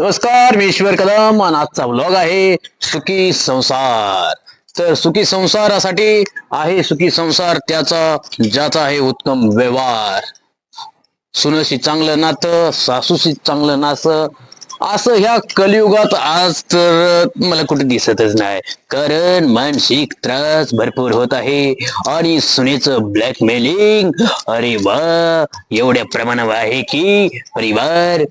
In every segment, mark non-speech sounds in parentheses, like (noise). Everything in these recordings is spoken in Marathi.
नमस्कार मी ईश्वर कदम आणि आजचा ब्लॉग आहे सुखी संसार. तर सुखी संसारासाठी आहे सुखी संसार त्याचा ज्याचा आहे उत्तम व्यवहार. सुनशी चांगलं नातं सासूशी चांगलं नातं असं ह्या कलियुगात आज तर मला कुठे दिसतच नाही. कारण मानसिक त्रास भरपूर होत आहे आणि सुनेचं ब्लॅकमेलिंग अरे वा एवढ्या प्रमाणावर आहे की परिवार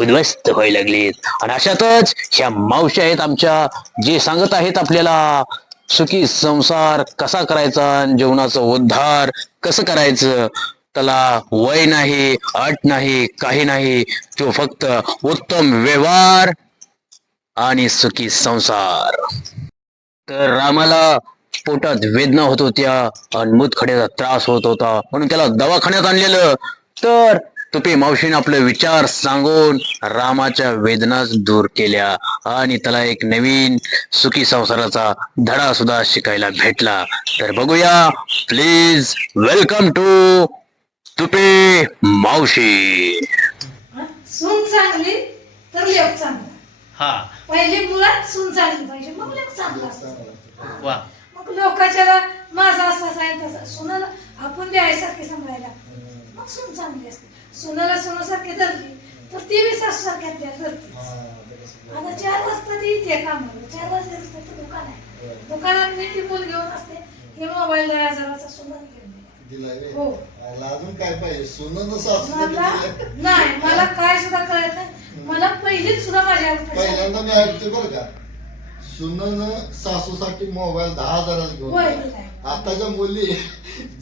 उद्ध्वस्त व्हायला लागलेत. आणि अशातच ह्या मावशी आहेत आमच्या जे सांगत आहेत आपल्याला सुखी संसार कसा करायचा आणि जीवनाचा उद्धार कसं करायचं? त्याला वय नाही अट नाही काही नाही तो फक्त उत्तम व्यवहार आणि सुखी संसार. तर रामाला पोटात वेदना होत होत्या आणि मूतखड्याचा त्रास होत होता. म्हणून त्याला दवाखान्यात आणलेलं. तर तुपे मावशीने आपले विचार सांगून रामाच्या वेदनाच दूर केल्या आणि त्याला एक नवीन सुखी संसाराचा धडा सुद्धा शिकायला भेटला. तर बघूया प्लीज वेलकम टू तुपे मावशी? सून चांगली तर लेख चांगला. हा. पहिले मुळात सून चांगली पाहिजे मग लेख चांगला असतो. वा. मग लोकांच्याला माझा असा आहे तसा. सुनाला आपण बी सांभाळायला लागतो. मग सून चांगली असते. सुनाला सुनासारखी धरली तर ती बी सासूसारख्या धरते आता चार वाजता ती इथे कामाला. चार वाजता तिचं दुकान आहे. दुकानात मी ती मूल घेऊन असते. हे मोबाईल दहा हजाराचा. दिलाय हो. अजून काय पाहिजे? सोनं सासू मला नाही मला काय सुद्धा कळत नाही. मला पहिलीच सुद्धा माझ्या पहिल्यांदा मी ऐकते बरं का. सुनन सासूसाठी मोबाईल दहा हजाराला घेऊन. आताच्या मुली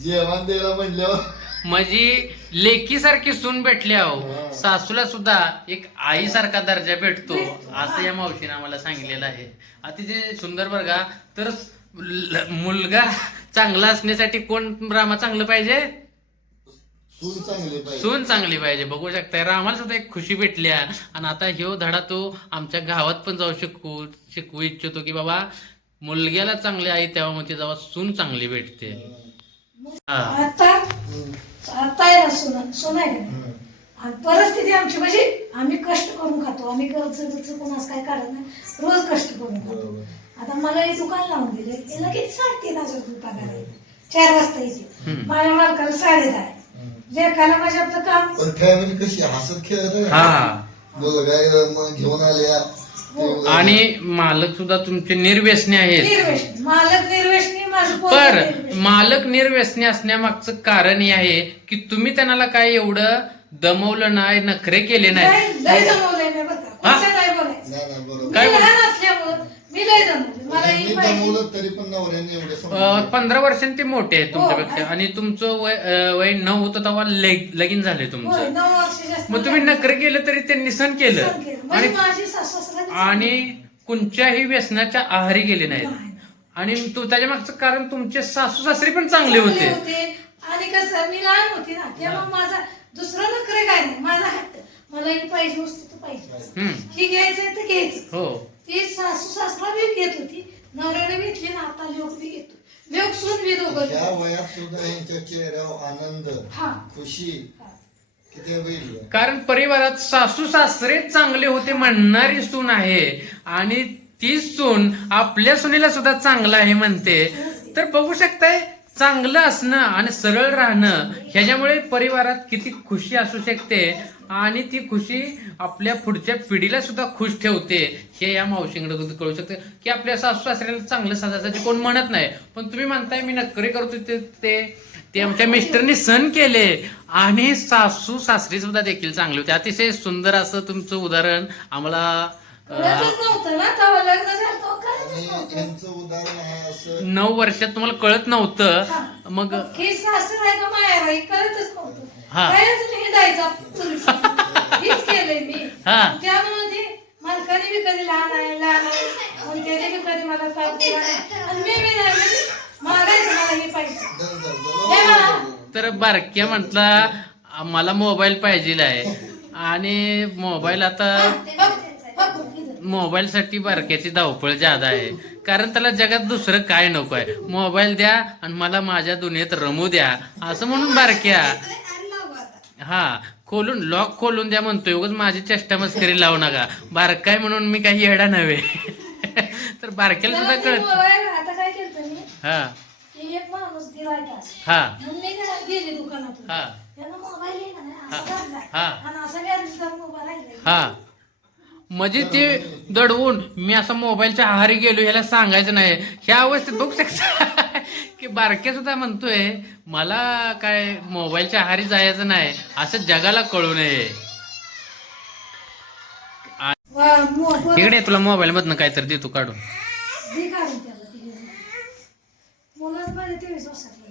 जेवण द्यायला म्हणल्यावर म्हणजे लेकीसारखी सून भेटली अहो. हा. सासूला सुद्धा एक आईसारखा दर्जा भेटतो असं. या मावशीने आम्हाला सांगितलेलं आहे. अतिशय सुंदर बरं का. तर मुलगा चांगला असण्यासाठी कोण रामा चांगलं पाहिजे? सून चांगली पाहिजे. सून चांगली पाहिजे. बघू शकताय रामाला सुद्धा एक खुशी भेटली आहे. आणि आता ह्यो धडा तो आमच्या गावात पण जाऊ शिकवू शिकवू इच्छितो की बाबा मुलग्याला चांगली आई तेव्हा मग जेव्हा सून चांगली भेटते. हा. आहे ना सुना सुना आहे का? नाही? आणि परिस्थिती आमची म्हणजे आम्ही कष्ट करून खातो. आम्ही कर्ज कर्ज कोणास काय काढत नाही. रोज कष्ट करून खातो. आता मला हे दुकान लावून दिले. त्याला किती साडेतीन हजार रुपये पगार आहे. चार वाजता येते. माझ्या मालकाला साडे दहा. लेखाला माझ्या आपलं काम. पण फॅमिली कशी हसत खेळत. हा. घेऊन आल्या. हो. आणि मालक सुद्धा तुमचे निर्व्यसनी आहेत. निर्वेश मालक पोरगं पर. मालक निर्व्यसनी असण्यामागचं कारण हे आहे की तुम्ही त्यांना काय एवढं दमवलं नाही नखरे केले नाही दमवलंय मी बरं का. हा? खोटं नाही बोलायचं नाही नाही बरोबर काय मी बोल- लहान असल्यामुळं मी लय दमवले मला त्यांनी ही पाहिजे जमवलं तरी पण नवऱ्याने एवढे अं, समजून पंधरा वर्षांनी ते मोठे आहेत हो, तुमच्यापेक्षा आणि- तुमचं वय वय नऊ होतं तेव्हा लेग- लगीन झाले तुमचं मग तुम्ही नखरे केलं तरी त्यांनी सण सहन केलं. म्हणजे आणि कोणत्याही व्यसनाच्या आहारी गेले नाहीत नाही. आणि तू त्याच्या मागचं कारण तुमचे सासू सासरे पण चांगले होते. आणि कसं मी लहान होती ना तेव्हा माझा दुसरं नखरे काय नाही माझा हट्ट मला ही पाहिजे वस्तू तर पाहिजे. ही घ्यायचंय तर घ्यायचं. हो. ती सासू सासरा बी घेत होती नवऱ्याने घेतली ना आता लोक बी घेतो लोक सून बी दोघं ह्या वयात सुद्धा यांच्या चेहऱ्यावर आनंद हा. खुशी हा. कारण परिवारात सासू सासरे चांगले होते म्हणणारी सून आहे. आणि ती सून आपल्या सुनेला सुद्धा चांगलं आहे म्हणते. तर बघू शकताय चांगलं असणं आणि सरळ राहणं ह्याच्यामुळे परिवारात किती खुशी असू शकते आणि ती खुशी आपल्या पुढच्या पिढीला सुद्धा खुश ठेवते. हे या मावशींकडे कळू शकते की आपल्या सासू सासऱ्याला चांगलं साधायसाठी कोण म्हणत नाही. पण तुम्ही म्हणताय मी नक्करी करतो ते ते. ते आमच्या मिस्टरने सण केले आणि सासू सासरी सुद्धा देखील चांगले होते. अतिशय सुंदर असं तुमचं उदाहरण आम्हाला अं, कळतच नव्हतं ना तेव्हा लग्न झालं तेव्हा कळतच आणि नव्हतं यांचं उदाहरण आहे असं नऊ वर्षात तुम्हाला कळत. नव्हतं मग हे सासर आहे का माहेर आहे कळतच नव्हतं हा. कायच हिंडायचा हीच केलंय मी हा. त्यामुळे ते मालकाने बी कधी लहान आहे लहान आहे त्याने बी कधी मला नाही. आणि मी बी नाही म्हणजे मागायचं मला हे पाहिजे मला. तर बारक्या म्हटला मला मोबाईल पाहिजे आहे आणि मोबाईल आता बघ, बघ, इथं. मोबाईल साठी बारक्याची धावपळ ज्यादा आहे. कारण त्याला जगात दुसरं काय नको आहे. मोबाईल द्या आणि मला माझ्या दुनियेत रमू द्या. असं म्हणून बारक्या. हा खोलून लॉक खोलून द्या म्हणतोय. उगाच माझी चेष्टा मस्करी लावू नका. बारकाय म्हणून मी काही येडा नव्हे. तर बारक्याला सुद्धा कळत हा. हा. हा. हा. हा. म्हणजे ते दडवून मी असं मोबाईलच्या आहारी गेलो ह्याला सांगायचं नाही. ह्या अवस्थेत बघू शकता. की बारक्या सुद्धा म्हणतोय मला काय मोबाईलच्या आहारी जायचं नाही. असं जगाला कळू नये. इकडे तुला मोबाईल मधनं काहीतरी देतो काढून.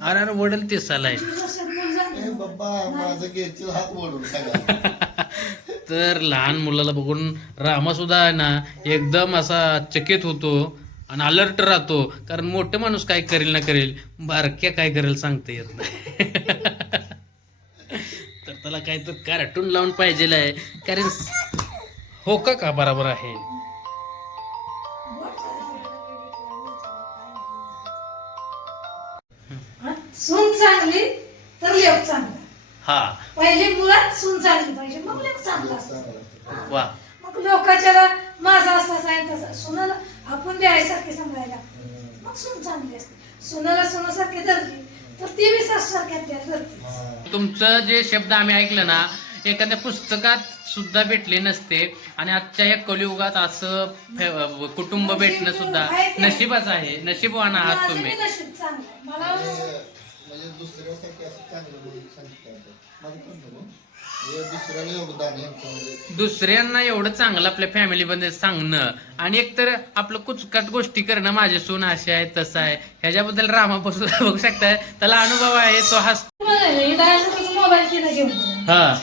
अरे अरे वडील ते सालाय तेवीस वर्षात मुल ए झालं बाबा माझं घेतील हात सगळा. (laughs) तर लहान मुलाला बघून रामा सुद्धा आहे ना एकदम असा चकित होतो आणि अलर्ट राहतो. कारण मोठे माणूस काय करेल ना करेल बारक्या काय करेल सांगता येत नाही. (laughs) तर त्याला काय तर कार्टून लावून पाहिजे आहे. कारण हो का का बरोबर आहे? हा? सून चांगली तर लेप चांगला. हा. पहिले मुलात सून चांगली पाहिजे. चांगला असतो वा. मग लोकांच्या माझा असा सांग तसा. सुनाला आपण बी आईसारखे सांभाळायला. मग सून चांगली असते. सुनाला सुनासारखी धरली तर ती बी सासूसारख्या त्या धरते तुमचं जे शब्द आम्ही ऐकलं ना एखाद्या पुस्तकात सुद्धा भेटले नसते. आणि आजच्या या कलियुगात असं फे- कुटुंब भेटणं सुद्धा नशिबाच आहे. नशीबवान आहात माझं तुम्ही. बी नशीब चांगलं आहे. मला म्हणजे दुसऱ्यासाठी असं चांगलं बोलून सांगितलं होतं. माझं पण बघू. हे दुसऱ्याला योगदान यांचं म्हणजे दुसऱ्यांना एवढं चांगलं आपल्या फॅमिलीमध्ये सांगणं आणि एकतर आपलं कुचकाट गोष्टी करणं माझे सून असे आहे तसं आहे ह्याच्याबद्दल रामापासून (laughs) बघू शकताय त्याला अनुभव आहे तो हस मोबाईल तिला घेऊन दिला. हा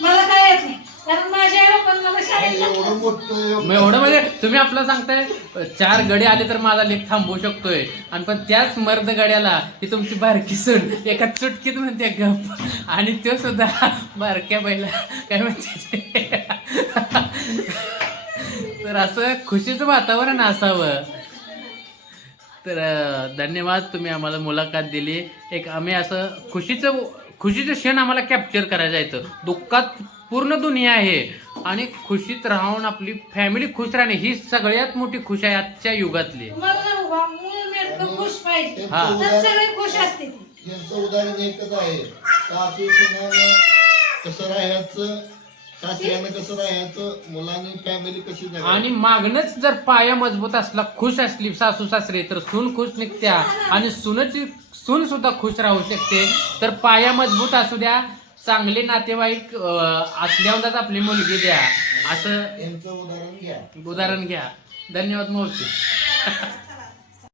मला काय येत नाही कारण माझ्या आई पण मला शाळेत एवढं टाकलं. मोठं मग योगदान एवढं म्हणजे तुम्ही आपलं सांगताय चार गडे आले तर माझा लेख थांबवू शकतोय. आणि पण त्याच मर्द गड्याला ही तुमची बारकी सून एका चुटकीत म्हणते गप. आणि तो सुद्धा बारक्या बैला काय म्हणते तर असं खुशीचं वातावरण असावं. तर अं, धन्यवाद तुम्ही आम्हाला मुलाखत दिली. एक आम्ही असं खुशीचं खुशीचं क्षण आम्हाला कॅप्चर करायचं आहे दुःखात पूर्ण दुनिया आहे. आणि खुशीत राहून आपली फॅमिली खुश राहणे ही सगळ्यात मोठी खुश आहे आजच्या युगातली. मला ना उभा मूल मेडकं खुश पाहिजे. हा. यांचं तर उदाहरण सगळे खुश असते ती. यांचं उदाहरण एकच आहे. सासू सुनानं कसं राहायचं? सासऱ्यानं कसं राहायचं? मुलांनी फॅमिली कशी आणि जगायची मागणंच जर पाया मजबूत असला खुश असली सासू सासरे तर सून खुश निघत्या. आणि सुनची सून सुद्धा खुश राहू शकते. तर पाया मजबूत असू द्या चांगले नातेवाईक असल्यावरच आपली मुलगी द्या. असं यांचं उदाहरण घ्या. उदाहरण घ्या. धन्यवाद मावशी. (laughs)